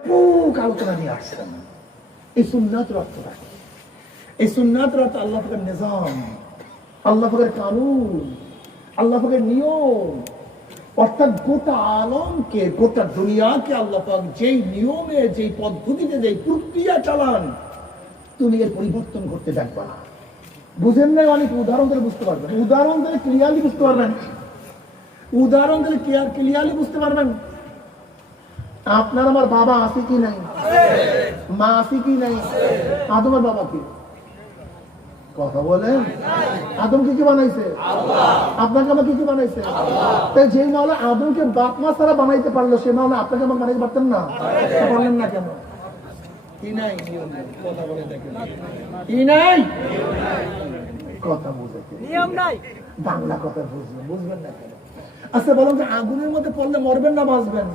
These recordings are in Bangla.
আলোচনা নিয়ে আসছেন। এই সুন্নাতের অর্থটা কি? এই সুন্নাতের অর্থ আল্লাহ পাকের নিজাম, আল্লাহ পাকের কানুন, আল্লাহ পাকের নিয়ম। অর্থাৎ গোটা আলমকে, গোটা দুনিয়াকে আল্লাহ পাক যেই নিয়মে, যেই পদ্ধতিতে, যেই প্রক্রিয়া চালান, তুমি এর পরিবর্তন করতে দেখবা না। বুঝেন নাই? অনেক উদাহরণ দিলে বুঝতে পারবেন, উদাহরণ দিলে ক্লিয়ারলি বুঝতে পারবেন, উদাহরণ দিলে ক্লিয়ারলি বুঝতে পারবেন। আপনার আমার বাবা আছে কি নাই? মা আছে কি নাই? আদমের বাবা কি? কথা বলেন। আদমকে কি বানাইছে? আপনাকে আমাকে কি বানাইছে? তাই যে মাওলা আদমকে বাপ মা ছাড়া বানাইতে পারলো, সে মাওলা আপনাকে আমাকে বানাইতে পারতেন না? বলেন না কেন? কি নাই? কথা বলে দেখেন, কি নাই? কথা বুঝে নিয়ম নাই, বাংলা কথা বুঝবেন, বুঝবেন না কেন? আচ্ছা বলুন যে আগুনের মধ্যে পড়লে মরবেন না বাঁচবেন?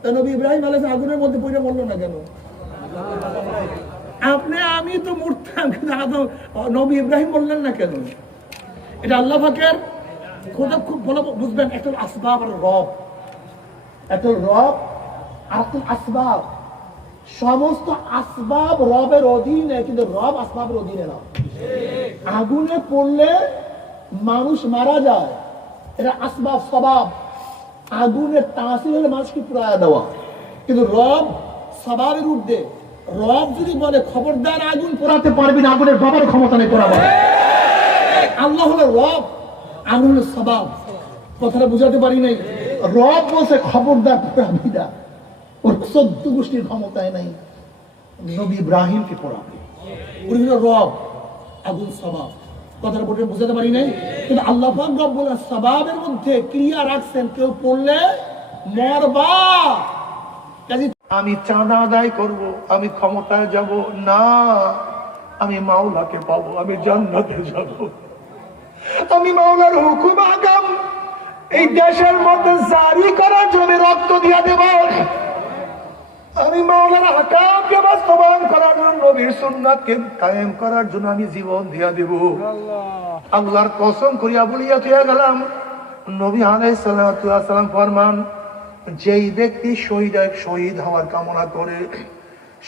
তা নবী ইব্রাহিম আলাইহিস আগুনের মধ্যে পড়ে মরলো না কেন? আপনি আমি তো মরতাম, কিন্তু নবী ইব্রাহিম বললেন না কেন? এটা আল্লাহ পাকের খোদা, খুব ভালো বুঝবেন। একটা আসবাব আর রব, একটা রব আর একটা আসবাব। সমস্ত আসবাব রবের অধীনে, কিন্তু রব আসবাবের অধীনে না। আগুনে পড়লে মানুষ মারা যায়, এটা আসবাব স্বভাব। আগুনের তাসির হলে মানুষকে পুরায়া দেওয়া, কিন্তু রব স্বভাবের ঊর্ধ্বে। রব যদি বলে খবরদার আগুন পোড়াতে পারবি না, আগুনের বাবার ক্ষমতা নেই পোড়াবার। আল্লাহ হলো রব, আগুন হলো স্বভাব। কথাটা বুঝাতে পারি নাই? রব বলছে খবরদার পোড়াবি না, ওর 14 গোষ্ঠীর ক্ষমতায় নাই নবী ইব্রাহিমকে পোড়াবে। উনি হলো রব, আগুন স্বভাব। কথাটা বুঝাতে পারি নাই? কিন্তু আল্লাহ পাক রব বলে স্বভাবের মধ্যে ক্রিয়া রাখছেন, কেউ পড়লে মরবা। আমি চাঁদা আদায় করব, আমি ক্ষমতায় যাব না, আমি মাওলাকে পাবো, আমি জান্নাতে যাব। আমি মাওলার হুকুম আগাম এই দেশের মধ্যে জারি করার জন্য রক্ত দিয়ে দেব। আমি মাওলার আহকামকে বাস্তবায়ন করার জন্য, নবীর সুন্নাতকে কায়েম করার জন্য আমি জীবন দিয়ে দেব। আল্লাহর কসম করিয়া বলিয়া তুই গেলাম, নবী আলাইহিস সালাতু ওয়াস সালাম ফরমান, যেই ব্যক্তি শহীদ হওয়ার কামনা করে,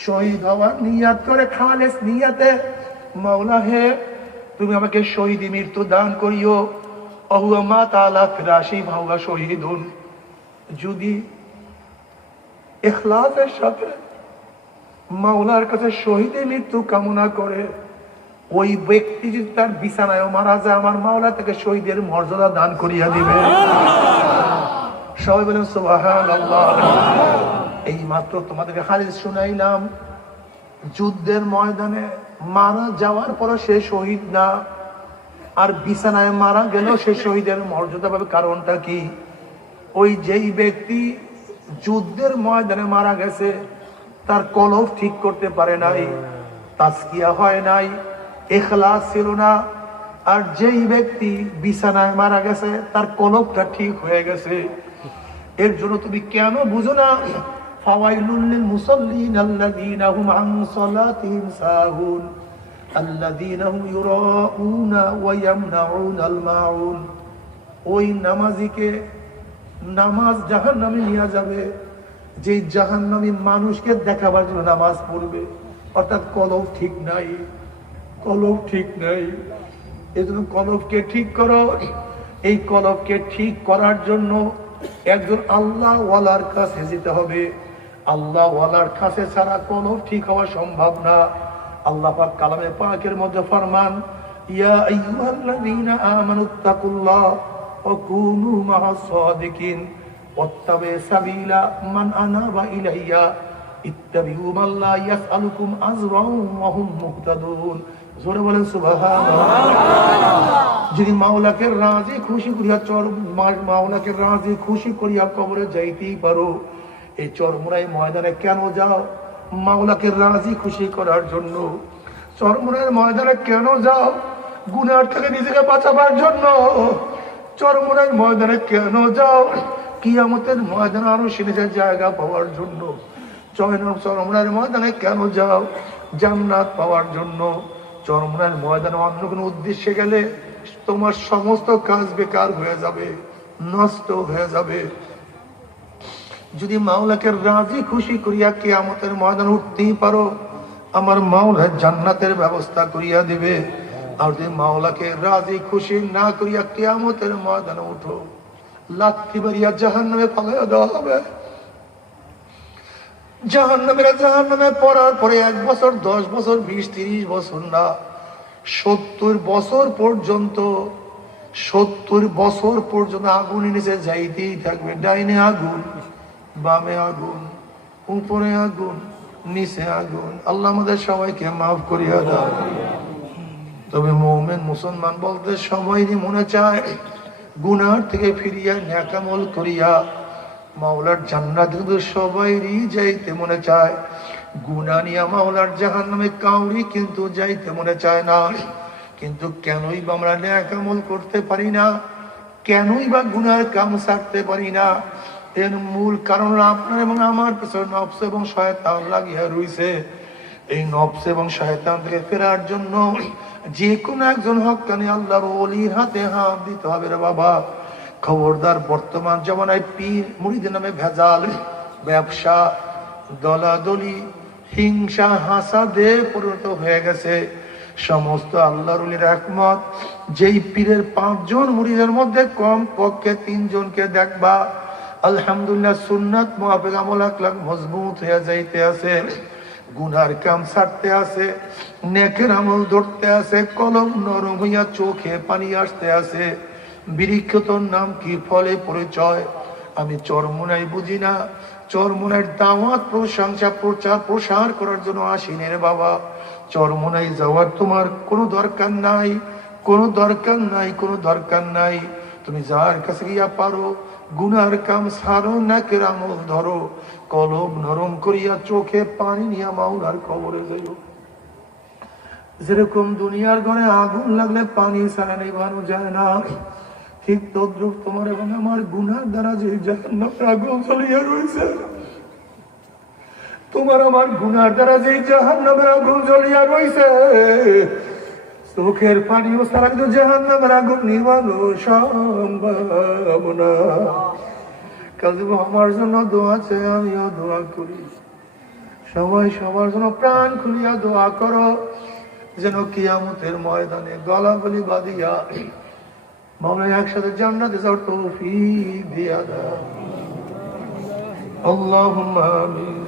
শহীদ হওয়ার নিয়াত করে, খালেস নিয়াতে, মাওলা হে তুমি আমাকে শহীদি মৃত্যু দান করিও, অহুয়া মা তাআলা ফিরাশি ভাওয়া শহীদুন। যদি ইখলাসের সাথে মাওলার কাছে শহীদি মৃত্যু কামনা করে, ওই ব্যক্তি যদি তার বিছানায় মারা যায়, আমার মাওলা তাকে শহীদের মর্যাদা দান করিয়া দিবে। সবাই বলেন সুবহানাল্লাহ। এই মাত্র তোমাদেরকে হাদিস শুনাইলাম, যুদ্ধের ময়দানে মারা যাওয়ার পর সে শহীদ না, আর বিছানায় মারা গেল সে শহীদের মর্যাদা পাবে। কারণটা কি? ওই যেই ব্যক্তি যুদ্ধের ময়দানে মারা গেছে, তার কলব ঠিক করতে পারে নাই, তাজকিয়া হয় নাই, ইখলাস ছিল না। আর যেই ব্যক্তি বিছানায় মারা গেছে, তার কলবটা ঠিক হয়ে গেছে। এর জন্য তুমি কেন বুঝো না? ফাওয়াইলুল লিল মুসাল্লিন আল্লাযীনা হুম আন সালাতিহিম সাহুন আল্লাযীনা হুম ইউরাউনা ওয়া ইয়ামনাউনাল মাউন। ওই নামাজীকে নামাজ জাহান্নামে নিয়ে যাবে, যে জাহান্নামী মানুষকে দেখাবার জন্য নামাজ পড়বে। অর্থাৎ কলব ঠিক নাই, কলব ঠিক নাই। এজন্য কলবকে ঠিক করো। এই কলবকে ঠিক করার জন্য একজন আল্লাহ ওয়ালার কাছে যেতে হবে। আল্লাহ ওয়ালার কাছে ছাড়া কলব ঠিক হওয়া সম্ভব না। আল্লাহ পাক কালামে পাকের মধ্যে ফরমান, ইয়া আইয়ুহাল্লাযীনা আমানুত্তাকুল্লাহ ওয়া কুনু মা'আস সাদিকিন ওয়াত্তাবিউ সাবিলা মান আনাবা ইলাইয়া ইত্তাবিউ মান লা ইয়াসআলুকুম আজরান ওয়া হুম মুহতাদুন। জোরে বলেন সুবহানাল্লাহ। যদি মাওলাকে রাজি খুশি করিয়া মাওলাকে রাজি খুশি করিয়া কবরে যাইতেই পারো, এই চরমুনাই ময়দানে কেন যাও? মাওলাকে রাজি খুশি করার জন্য। চরমুনাইয়ের ময়দানে কেন যাও? গুনাহ থেকে নিজেকে বাঁচাবার জন্য। চরমুনাইয়ের ময়দানে কেন যাও? কিয়ামতের ময়দানে আরো সিনেজার জায়গা পাওয়ার জন্য। চরমুনাইয়ের ময়দানে কেন যাও? জান্নাত পাওয়ার জন্য। চরমুনাইয়ের ময়দানে অন্য কোনো উদ্দেশ্যে গেলে তোমার সমস্ত কাজ বেকার হয়ে যাবে, নষ্ট হয়ে যাবে। যদি মাওলাকে রাজি খুশি করিয়া কিয়ামতের ময়দান উঠতেই পারো, আমার মাওলা জান্নাতের ব্যবস্থা করিয়া দিবে। আর যদি মাওলাকে রাজি খুশি না করিয়া কিয়ামতের ময়দানে উঠো, লাথি মারিয়া জাহান্নামে ফালাইয়া দেওয়া হবে। জাহান্নামে পড়ার পরে 1 বছর, 10 বছর, 20, 30 বছর না, 70 বছর পর্যন্ত, 70 বছর পর্যন্ত আগুনের নিচে যাইতেই থাকবে। ডাইনে আগুন, বামে আগুন, উপরে আগুন, নিচে আগুন। আল্লাহ আমাদের সবাইকে মাফ করিয়া দাও। তবে মুমিন মুসলমান বলতে সবাইরই মনে চায় গুনার থেকে ফিরিয়া নেক আমল করিয়া মাওলার জান্নাত, কিন্তু সবাইরই যাইতে মনে চায়। গুনাহ নিয়া মাওলার জাহান্নামে কাউরি কিন্তু যাইতে মনে চায় না। কিন্তু কেনই বা আমরা নেক আমল করতে পারি না? কেনই বা গুনার কাম ছাড়তে পারি না? এর মূল কারণ আপনার এবং আমার পিছনে নফস এবং শয়তান লাগিয়া রইছে। এই নফস এবং শয়তান থেকে ফেরার জন্য যে কোনো একজন হক্কানি আল্লাহর ওলির হাতে হাত দিতে হবে রে বাবা। খবরদার, বর্তমান জমানায় পীর মুরিদের নামে ভেজাল, ব্যবসা, দলাদলি, হিংসা, হাসাদে পরিণত হয়ে গেছে। সমস্ত আল্লাহর ওলির একমত, যেই পীরের 5 জন মুরিদের মধ্যে কম পক্ষে 3 জনকে দেখবা আলহামদুলিল্লাহ সুন্নাত মুআফিক আমল আখলাক মজবুত হয়ে যাইতে আছে, গুনার কাম ছাড়তে আছে, নেকের আমল ধরতে আছে, কলম নরম হইয়া চোখে পানি আসতে আছে। বৃক্ষ তোর নাম কি, ফলে পরিচয়। আমি চরমোনাই বুঝি না, চরমোনাইয়ের দাওয়াত, প্রশংসা, প্রচার, প্রসার করার জন্য আসিনি রে বাবা। চরমোনাই যাওয়ার তোমার কোনো দরকার নাই, কোনো দরকার নাই, কোনো দরকার নাই। তুমি যার কাছে গিয়া পারো গুনার কাম ছাড়ো, নেকের আমল ধরো, কলম নরম করিয়া চোখে পানি নিয়া মাওলার কবরে যাইও। যেরকম দুনিয়ার ঘরে আগুন লাগলে পানি ছাড়া নিভানো যায় না, ঠিক তদ্রুপ তোমার এবং আমার গুনার দ্বারা যে জাহান্নামের আগুন জ্বলিয়া রয়েছে, তোমার আমার গুনার দ্বারা যে জাহান্নামের আগুন জ্বলিয়া রয়েছে, চোখের পানিও ছাড়া কিন্তু জাহান্নামের আগুন নিভানো সম্ভব না। কাজে আমার জন্য দোয়া চাই, আমিও দোয়া করি। সবাই সবার জন্য প্রাণ খুলিয়া দোয়া করো, যেন কিয়ামতের ময়দানে গলাগলি বাঁধিয়া মাওলা একসাথে জান্নাতে যাওয়ার তৌফিক দিয়া দাও। আল্লাহুম্মা আমিন।